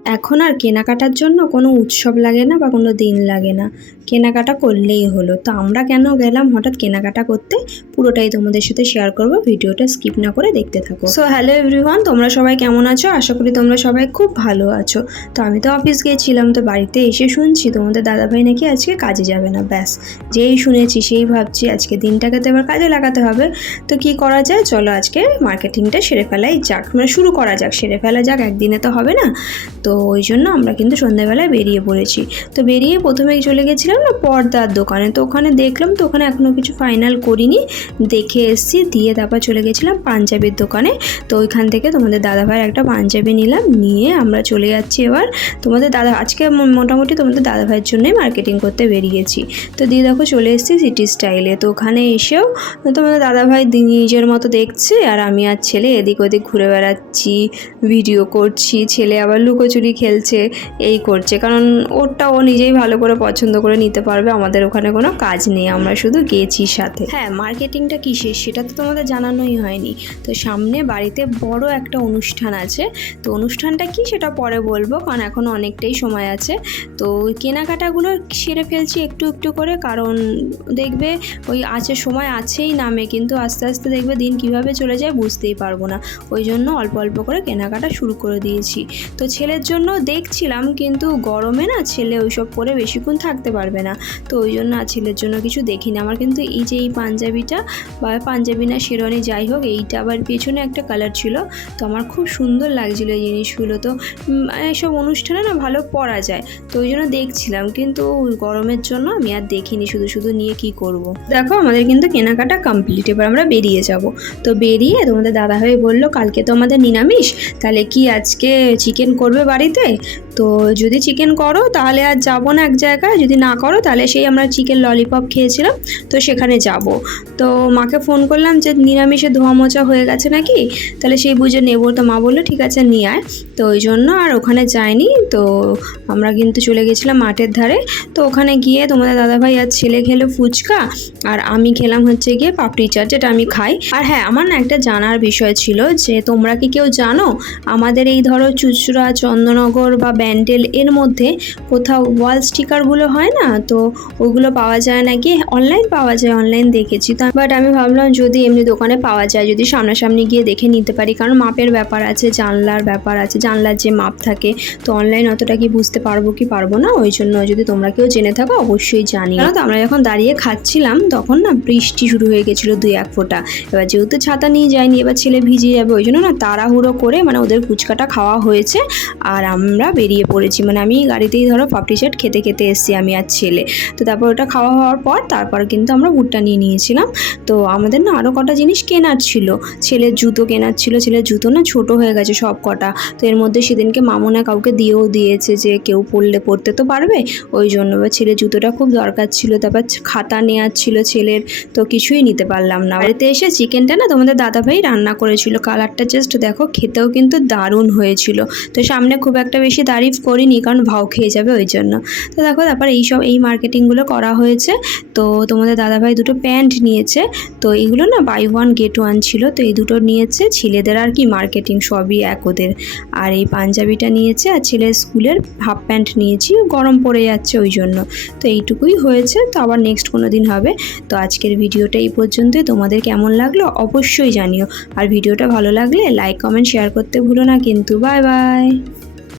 এখন আর কেনাকাটার জন্য কোনো উৎসব লাগে না বা কোনো দিন লাগে না, কেনাকাটা করলেই হলো। তো আমরা কেন গেলাম হঠাৎ কেনাকাটা করতে, পুরোটাই তোমাদের সাথে শেয়ার করব, ভিডিওটা স্কিপ না করে দেখতে থাকো। সো হ্যালো এভরিওয়ান, তোমরা সবাই কেমন আছো? আশা করি তোমরা সবাই খুব ভালো আছো। তো আমি তো অফিস গিয়েছিলাম, তো বাড়িতে এসে শুনছি তোমাদের দাদাভাই নাকি আজকে কাজে যাবে না। ব্যাস, যেই শুনেছি সেই ভাবছি আজকে দিনটাকে তো এবার কাজে লাগাতে হবে। তো কি করা যায়, চলো আজকে মার্কেটিংটা সেরে ফেলাই যাক, মানে শুরু করা যাক, সেরে ফেলা যাক, একদিনে তো হবে না। তো ওই জন্য আমরা কিন্তু সন্ধ্যাবেলায় বেরিয়ে পড়েছি। তো বেরিয়ে প্রথমেই চলে গেছিলাম না পর্দার দোকানে, তো ওখানে দেখলাম, তো ওখানে এখনও কিছু ফাইনাল করিনি, দেখে এসছি, দিয়ে তারপর চলে গেছিলাম পাঞ্জাবির দোকানে। তো ওইখান থেকে তোমাদের দাদাভাইয়ের একটা পাঞ্জাবি নিলাম, নিয়ে আমরা চলে যাচ্ছি এবার তোমাদের দাদা, আজকে মোটামুটি তোমাদের দাদাভাইয়ের জন্যই মার্কেটিং করতে বেরিয়েছি। তো দিয়ে দেখো চলে এসেছি সিটি স্টাইলে। তো ওখানে এসেও তোমাদের দাদাভাই নিজের মতো দেখছে, আর আমি আর ছেলে এদিক ওদিক ঘুরে বেড়াচ্ছি, ভিডিও করছি, ছেলে আবার লুকোচুরি খেলছে, এই করছে, কারণ ওরটা ও নিজেই ভালো করে পছন্দ করে নিতে পারবে, আমাদের ওখানে কোনো কাজ নেই, আমরা শুধু গেছি সাথে। হ্যাঁ, মার্কেটিংটা কিসের সেটা তো তোমাদের জানানোই হয়নি। তো সামনে বাড়িতে বড় একটা অনুষ্ঠান আছে, তো অনুষ্ঠানটা কি সেটা পরে বলবো, কারণ এখনও অনেকটাই সময় আছে। তো কেনাকাটাগুলো সেরে ফেলছি একটু একটু করে, কারণ দেখবে ওই আছে, সময় আছেই নামে, কিন্তু আস্তে আস্তে দেখবে দিন কিভাবে চলে যায় বুঝতেই পারবো না। ওই জন্য অল্প অল্প করে কেনাকাটা শুরু করে দিয়েছি। তো ছেলের জন্য দেখছিলাম, কিন্তু গরমে না ছেলে ওইসব পরে বেশিক্ষণ থাকতে পারবে না, তো ওই জন্য আর ছেলের জন্য কিছু দেখিনি। আমার কিন্তু এই যে এই পাঞ্জাবিটা, বা পাঞ্জাবি না শেরওয়ানি যাই হোক, এইটা আবার পেছনে একটা কালার ছিল, তো আমার খুব সুন্দর লাগছিলো এই জিনিসগুলো। তো এসব অনুষ্ঠানে না ভালো পরা যায়, তো ওই জন্য দেখছিলাম, কিন্তু গরমের জন্য আমি আর দেখিনি, শুধু শুধু নিয়ে কি করব। দেখো আমাদের কিন্তু কেনাকাটা কমপ্লিট, এবার আমরা বেরিয়ে যাব। তো বেরিয়ে তোমাদের দাদাভাই বললো কালকে তো আমাদের নিরামিষ, তাহলে কি আজকে চিকেন করবে বাড়িতে? তো যদি চিকেন করো তাহলে আর যাবো না এক জায়গায়, যদি না করো তাহলে সেই আমরা চিকেন ললিপপ খেয়েছিলাম, তো সেখানে যাব। তো মাকে ফোন করলাম যে নিরামিষে ধোয়া মোচা হয়ে গেছে নাকি, তাহলে সেই বুঝে নেবো। তো মা বললো ঠিক আছে নিয়ে আয়। তো ওই জন্য আর ওখানে যাইনি, তো আমরা কিন্তু চলে গেছিলাম মাঠের ধারে। তো ওখানে গিয়ে তোমাদের দাদাভাই আর ছেলে খেলো ফুচকা, আর আমি খেলাম হচ্ছে গিয়ে পাপড়ি চাট, যেটা আমি খাই। আর হ্যাঁ, আমার না একটা জানার বিষয় ছিল, যে তোমরা কি কেউ জানো আমাদের এই ধরো চুঁচুড়া, চন্দননগর বা ব্যান্ডেল এর মধ্যে কোথাও ওয়াল স্টিকারগুলো হয় না, তো ওগুলো পাওয়া যায় নাকি? অনলাইন পাওয়া যায়, অনলাইন দেখেছি তো, বাট আমি ভাবলাম যদি এমনি দোকানে পাওয়া যায়, যদি সামনাসামনি গিয়ে দেখে নিতে পারি, কারণ মাপের ব্যাপার আছে, জানলার ব্যাপার আছে, জানলার যে মাপ থাকে, তো অনলাইন অতটা কি বুঝতে পারবো কি পারবো না, ওই জন্য যদি তোমরা কেউ জেনে থাকো অবশ্যই জানিও। তো আমরা যখন দাঁড়িয়ে খাচ্ছিলাম তখন না বৃষ্টি শুরু হয়ে গেছিলো 2-1 ফোঁটা। এবার যেহেতু ছাতা নিয়ে যায়নি, এবার ছেলে ভিজে যাবে, ওই জন্য না তাড়াহুড়ো করে মানে ওদের ফুচকাটা খাওয়া হয়েছে, আর আমরা বেরিয়ে পড়েছি। মানে আমি গাড়িতেই ধরো পাপড়ি চাট খেতে খেতে এসেছি আমি আর ছেলে। তো তারপর ওটা খাওয়া হওয়ার পর তারপর কিন্তু আমরা ভুট্টা নিয়ে নিয়েছিলাম। তো আমাদের না আরও কটা জিনিস কেনার ছিল, ছেলের জুতো কেনার ছিল, ছেলের জুতো না ছোট হয়ে গেছে সব কটা। তো এর মধ্যে সেদিনকে মামুনা কাউকে দিয়েও দিয়েছে, যে কেউ পড়তে তো পারবে, ওই জন্য। এবার ছেলের জুতোটা খুব দরকার ছিল, তারপর খাতা নেওয়ার ছিল ছেলের, তো কিছুই নিতে পারলাম না। বাড়িতে এসে চিকেনটা না তোমাদের দাদাভাই রান্না করেছিল, কালারটা জাস্ট দেখো, খেতেও কিন্তু দারুণ হয়েছিল। তো সামনে খুব একটা বেশি তারিফ করিনি, কারণ ভাও খেয়ে যাবে ওই জন্য। তো দেখো তারপর এই মার্কেটিংগুলো করা হয়েছে। তো তোমাদের দাদাভাই দুটো প্যান্ট নিয়েছে, তো এইগুলো না বাই 1 get 1 ছিল, তো এই দুটো নিয়েছে ছেলেদের, আর কি মার্কেটিং সবই এক ওদের। আর এই পাঞ্জাবিটা নিয়েছে, আর ছেলের স্কুলের হাফ প্যান্ট নিয়েছি, গরম পড়ে যাচ্ছে ওই জন্য। তো এইটুকুই হয়েছে, তো আবার নেক্সট কোনো দিন হবে। তো আজকের ভিডিওটা এই পর্যন্তই, তোমাদের কেমন লাগলো অবশ্যই জানিও, আর ভিডিওটা ভালো লাগলে লাইক কমেন্ট শেয়ার করতে ভুলো না কিন্তু। Bye bye.